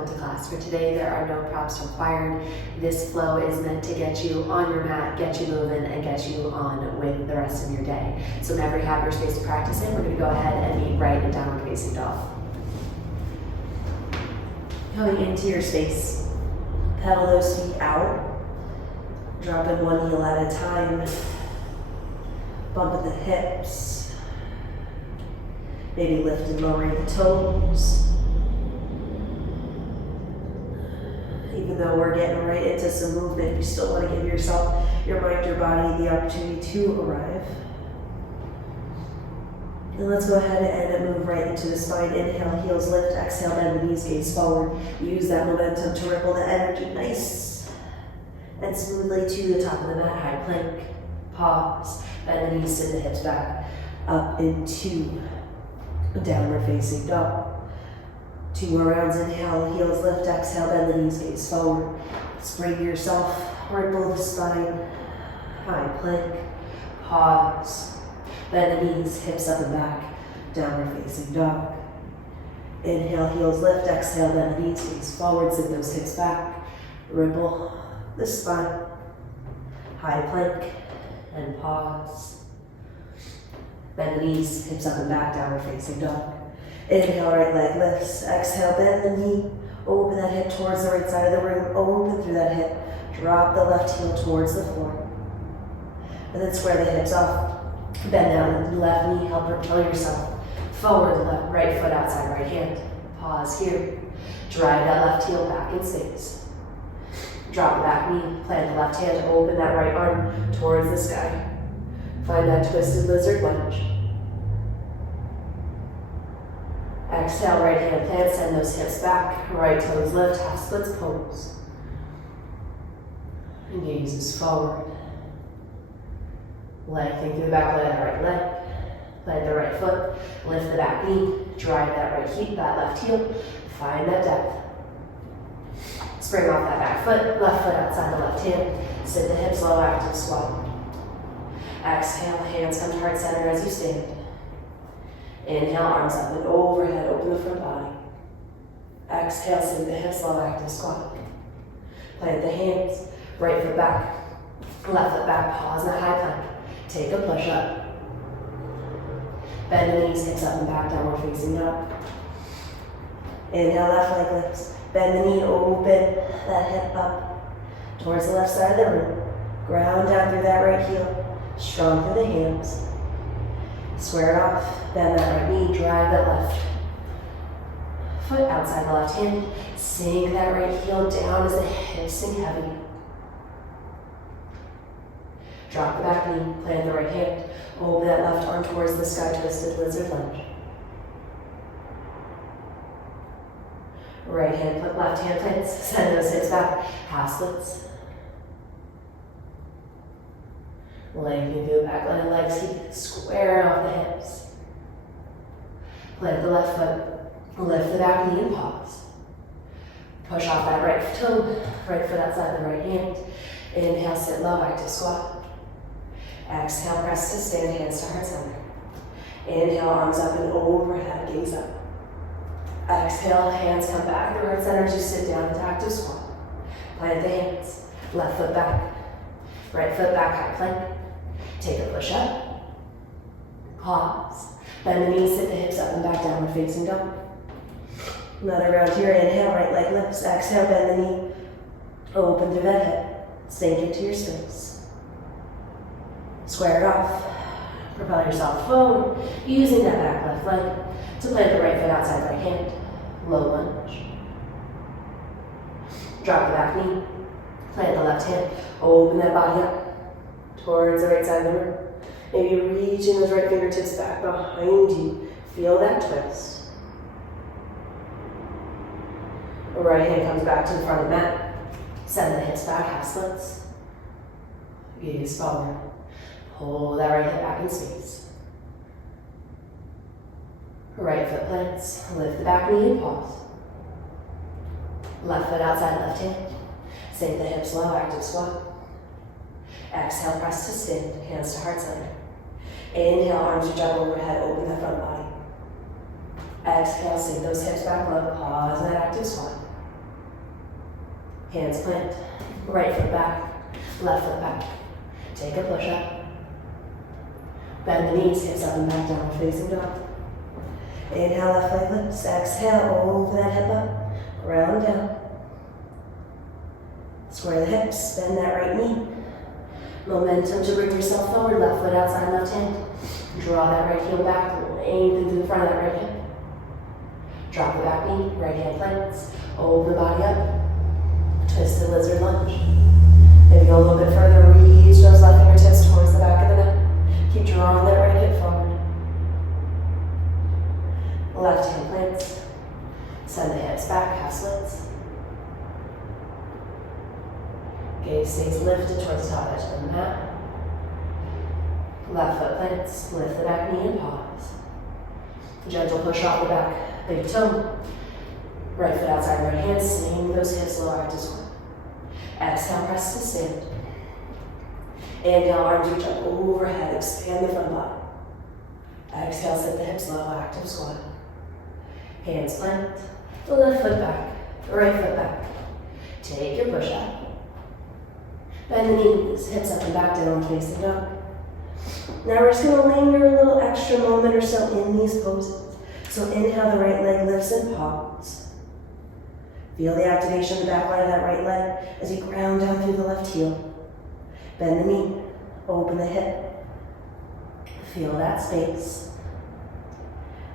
welcome to class. For today, there are no props required. This flow is meant to get you on your mat, get you moving, and get you on with the rest of your day. So whenever you have your space to practice in, we're going to go ahead and meet right in downward facing dog. Coming into your space, pedal those feet out, dropping one heel at a time, bumping the hips, maybe lifting, lowering the toes. Even though we're getting right into some movement, you still want to give yourself, your mind, your body the opportunity to arrive. And let's go ahead and move right into the spine. Inhale, heels lift, exhale, bend the knees, gaze forward. Use that momentum to ripple the energy nice and smoothly to the top of the mat. High plank, pause, bend the knees, send the hips back, up into downward facing dog. 2 more rounds. Inhale, heels lift, exhale, bend the knees, gaze forward. Spring yourself, ripple the spine, high plank, pause, bend the knees, hips up and back, downward facing dog. Inhale, heels lift, exhale, bend the knees, gaze forward, send those hips back, ripple the spine, high plank, and pause. Bend the knees, hips up and back, downward facing dog. Inhale, right leg lifts. Exhale, bend the knee. Open that hip towards the right side of the room. Open through that hip. Drop the left heel towards the floor. And then square the hips off. Bend down the left knee. Help propel yourself forward. Left, right foot outside right hand. Pause here. Drive that left heel back in space. Drop the back knee. Plant the left hand. Open that right arm towards the sky. Find that twisted lizard lunge. Exhale, right hand plant, send those hips back, right toes lift, half splits pose. And gazes forward. Lengthening through the back leg of the right leg. Plant the right foot, lift the back knee, drive that right heel, that left heel, find that depth. Spring off that back foot, left foot outside the left hand, sit the hips low, active squat. Exhale, hands come to heart center as you stand. Inhale, arms up and overhead, open the front body. Exhale, sink the hips, low, active squat. Plant the hands, right foot back, left foot back, pause in a high plank. Take a push up. Bend the knees, hips up and back, downward facing dog. Inhale, left leg lifts. Bend the knee, open that hip up towards the left side of the room. Ground down through that right heel, strong through the hands. Square it off, bend that right knee, drive that left foot outside the left hand. Sink that right heel down as the hips sink heavy. Drop the back knee, plant the right hand. Open that left arm towards the sky, twisted lizard lunge. Right hand, left hand plants, send those hips back, half splits. Lengthening through the back line of legs, keep square off the hips. Plant the left foot, lift the back knee and pause. Push off that right toe, right foot outside the right hand. Inhale, sit low, active squat. Exhale, press to stand, hands to heart center. Inhale, arms up and overhead, gaze up. Exhale, hands come back to heart center as you sit down into active squat. Plant the hands, left foot back, right foot back, high plank. Take a push up. Pause. Bend the knees, sit the hips up and back, downward facing dog. Another round here. Inhale, right leg lifts. Exhale, bend the knee. Open through that hip. Sink into your space. Square it off. Propel yourself forward, using that back left leg to plant the right foot outside right hand. Low lunge. Drop the back knee. Plant the left hand. Open that body up towards the right side of the room. Maybe reaching those right fingertips back behind you. Feel that twist. The right hand comes back to the front of the mat. Send the hips back, half splits. Gaze forward. Pull that right hip back in space. Right foot plants. Lift the back knee and pause. Left foot outside left hand. Sink the hips low, active squat. Exhale, press to stand, hands to heart center. Inhale, arms reach up overhead, open the front body. Exhale, sink those hips back low, pause in that active squat. Hands plant, right foot back, left foot back. Take a push up. Bend the knees, hips up and back, down facing dog. Inhale, left leg lifts. Exhale, over that hip up, round down. Square the hips, bend that right knee. Momentum to bring yourself forward, left foot outside, left hand. Draw that right heel back, anything to the front of that right hip. Drop the back knee, right hand plants, open the body up. Twisted lizard lunge. Maybe go a little bit further, reach those left fingertips towards the back of the neck. Keep drawing that right hip forward. Left hand plants. Send the hips back, half splits. Gaze stays lifted towards the top edge of the mat. Left foot plants, lift the back knee and pause. Gentle push off the back, big toe. Right foot outside, right hand, swing those hips, lower active squat. Exhale, press to stand. Inhale, arms reach up overhead, expand the front body. Exhale, sit the hips low, active squat. Hands plant, the left foot back, right foot back. Take your push up. Bend the knees, hips up and back, down facing dog. Now we're just gonna linger a little extra moment or so in these poses. So inhale, the right leg lifts and pause. Feel the activation of the back line of that right leg as you ground down through the left heel. Bend the knee, open the hip. Feel that space.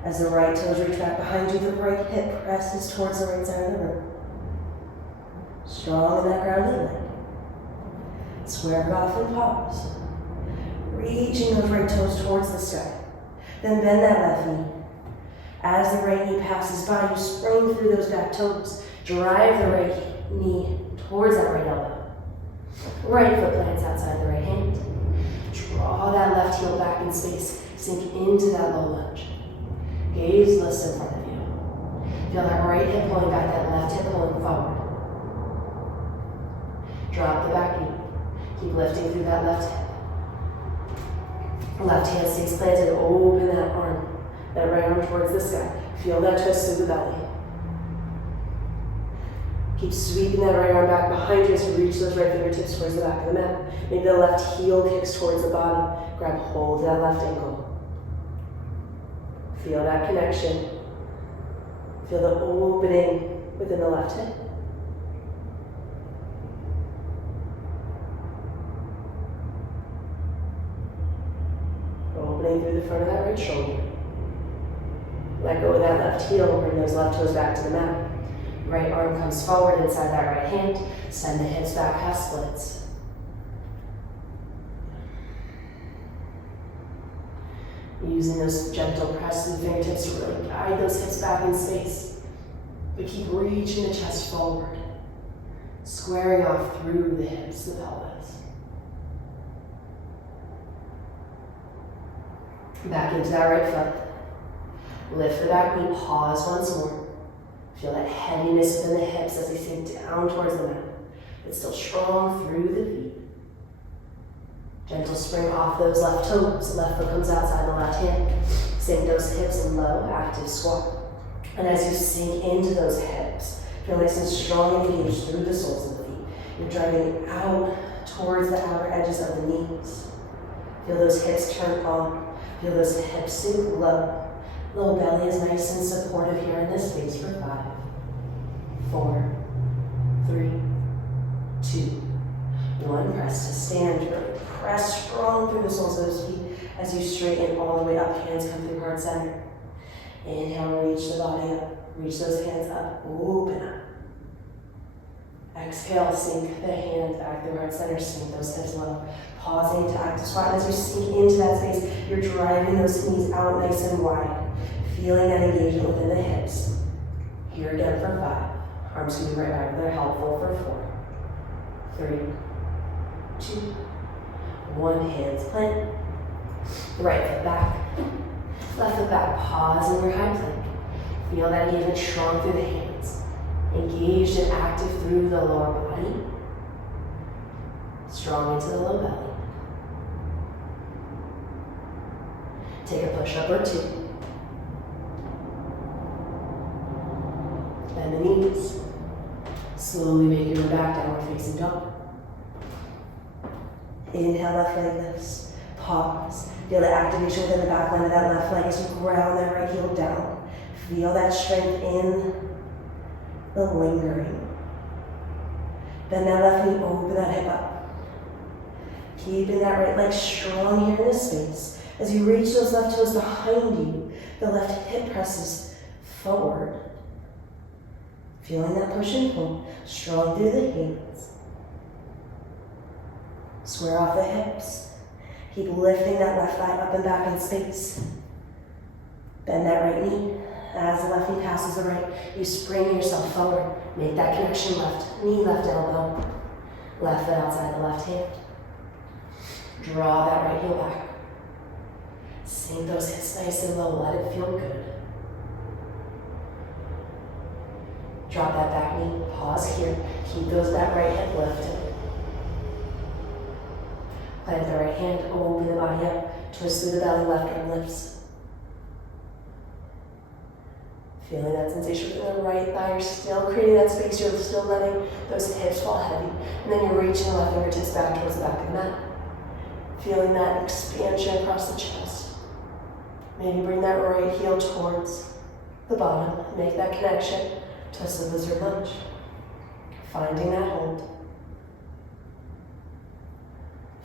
As the right toes reach back behind you, the right hip presses towards the right side of the room. Strong in that grounded leg. Square it off and pause. Reaching those right toes towards the sky. Then bend that left knee. As the right knee passes by, you spring through those back toes. Drive the right knee towards that right elbow. Right foot plants outside the right hand. Draw that left heel back in space. Sink into that low lunge. Gaze lifts in front of you. Feel that right hip pulling back, that left hip pulling forward. Drop the back knee. Keep lifting through that left hip. Left hand stays planted, open that arm, that right arm towards the sky. Feel that twist through the belly. Keep sweeping that right arm back behind you as you reach those right fingertips towards the back of the mat. Maybe the left heel kicks towards the bottom. Grab hold of that left ankle. Feel that connection. Feel the opening within the left hip. Opening through the front of that right shoulder. Let go of that left heel, bring those left toes back to the mat. Right arm comes forward inside that right hand. Send the hips back, half splits. Using those gentle presses of the fingertips to really guide those hips back in space. But keep reaching the chest forward. Squaring off through the hips, the pelvis. Back into that right foot. Lift the back knee, pause once more. Feel that heaviness within the hips as they sink down towards the mat. But still strong through the feet. Gentle spring off those left toes. Left foot comes outside the left hand. Sink those hips in low, active squat. And as you sink into those hips, feel nice and strong and engaged through the soles of the feet. You're driving out towards the outer edges of the knees. Feel those hips turn on. Feel those hips sink low. Low belly is nice and supportive here in this space for 5, 4, 3, 2, 1. Press to stand. Really press strong through the soles of those feet as you straighten all the way up. Hands come through heart center. Inhale, reach the body up. Reach those hands up. Open up. Exhale, sink the hands back through heart center. Sink those hips low. Pausing to active squat. As you sink into that space, you're driving those knees out nice and wide. Feeling that engagement within the hips. Here again for 5. Arms can be right back. They're helpful for 4, 3, 2, 1. Hands plant. Right foot back. Left foot back. Pause in your high plank. Feel that engagement strong through the hands. Engaged and active through the lower body. Strong into the low belly. Take a push-up or 2. Bend the knees. Slowly make your way back, downward facing dog. Inhale, left leg lifts. Pause. Feel the activation within the back line of that left leg as you ground that right heel down. Feel that strength in the lingering. Bend that left knee, open that hip up. Keeping that right leg strong here in this space. As you reach those left toes behind you, the left hip presses forward. Feeling that push and pull, strong through the hands. Square off the hips. Keep lifting that left thigh up and back in space. Bend that right knee. As the left knee passes the right, you spring yourself forward. Make that connection, left knee, left elbow. Left foot outside the left hand. Draw that right heel back. Sink those hips nice and low. Let it feel good. Drop that back knee. Pause here. Keep that right hip lifted. Plant the right hand, open the body up, twist through the belly, left arm lifts. Feeling that sensation within the right thigh, you're still creating that space, you're still letting those hips fall heavy. And then you're reaching the left fingertips back towards the back of the mat. Feeling that expansion across the chest. Maybe bring that right heel towards the bottom, make that connection, twist the lizard lunge. Finding that hold.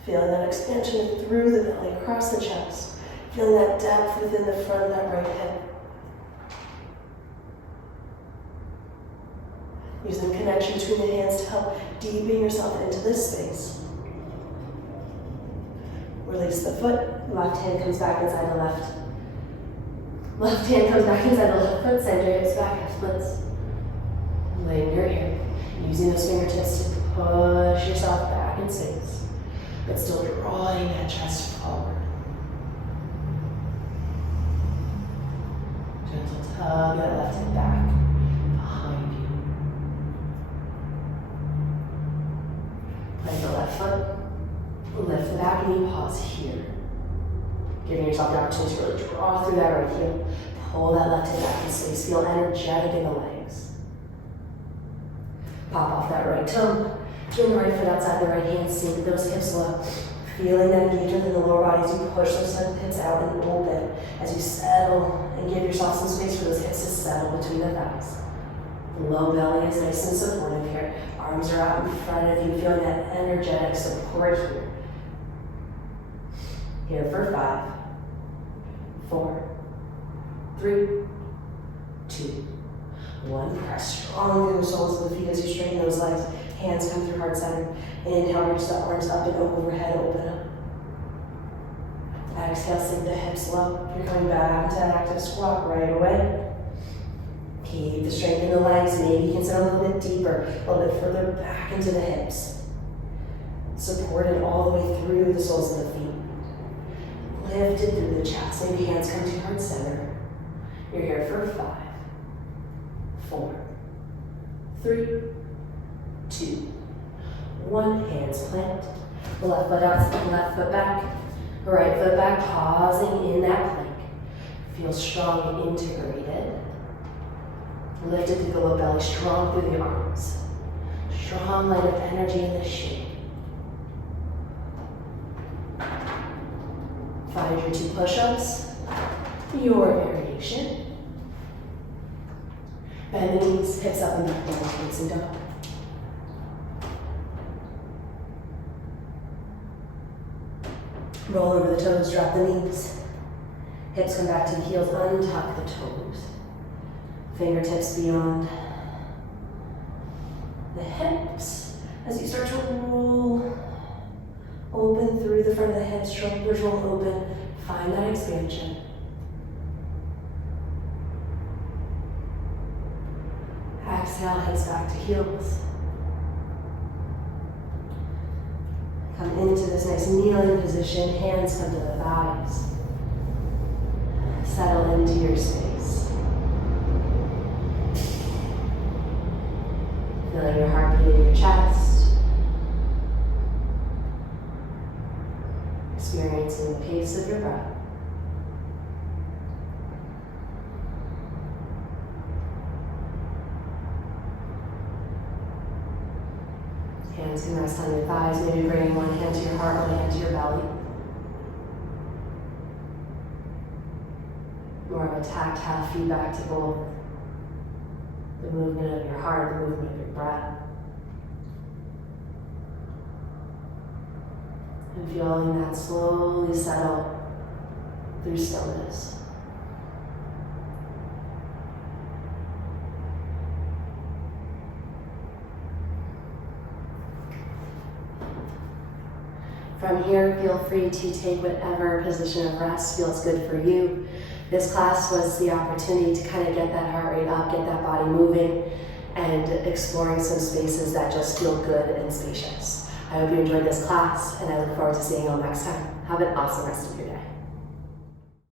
Feeling that expansion through the belly, across the chest. Feeling that depth within the front of that right hip. Using connection between the hands to help deepen yourself into this space. Release the foot. Left hand comes back inside the left. Left hand comes back inside the left foot. Send your hips back, half splits. Linger here. Using those fingertips to push yourself back in space. But still drawing that chest forward. Gentle tug that left hip back behind you. Plant the left foot. Lift the back knee, pause here. Giving yourself the opportunity to really draw through that right heel. Pull that left hip back in space. Feel energetic in the legs. Pop off that right toe. Turn the right foot outside the right hand, sink those hips low. Feeling that engagement in the lower body as you push those hips out and open. As you settle and give yourself some space for those hips to settle between the thighs. The low belly is nice and supportive here. Arms are out in front of you, feeling that energetic support here. Here for 5, 4, 3, 2, 1. Press strong through the soles of the feet as you straighten those legs. Hands come through heart center. Inhale, reach the arms up and overhead, open up. Exhale, sink the hips low. You're coming back into that active squat right away. Keep the strength in the legs. Maybe you can sit a little bit deeper, a little bit further back into the hips. Supported all the way through the soles of the feet. Lifted through the chest. Maybe hands come to heart center. You're here for 5, 4, 3, 2, 1. Hands plant. Left foot out, left foot back. Right foot back, pausing in that plank. Feel strong and integrated. Lifted through the low belly, strong through the arms. Strong line of energy in the shape. Find your 2 push-ups, your variation. Bend the knees, hips up and back, down, facing dog. Roll over the toes, drop the knees. Hips come back to the heels, untuck the toes. Fingertips beyond the hips. As you start to roll, open through the front of the hips, shoulders roll open. Find that expansion. Exhale, hips back to heels. Come into this nice kneeling position, hands come to the thighs. Settle into your space. Feeling your heart beat in your chest. Experiencing the pace of your breath. to rest on your thighs, maybe bringing one hand to your heart, one hand to your belly. More of a tactile feedback to both the movement of your heart, the movement of your breath. And feeling that slowly settle through stillness. From here, feel free to take whatever position of rest feels good for you. This class was the opportunity to kind of get that heart rate up, get that body moving, and exploring some spaces that just feel good and spacious. I hope you enjoyed this class, and I look forward to seeing you all next time. Have an awesome rest of your day.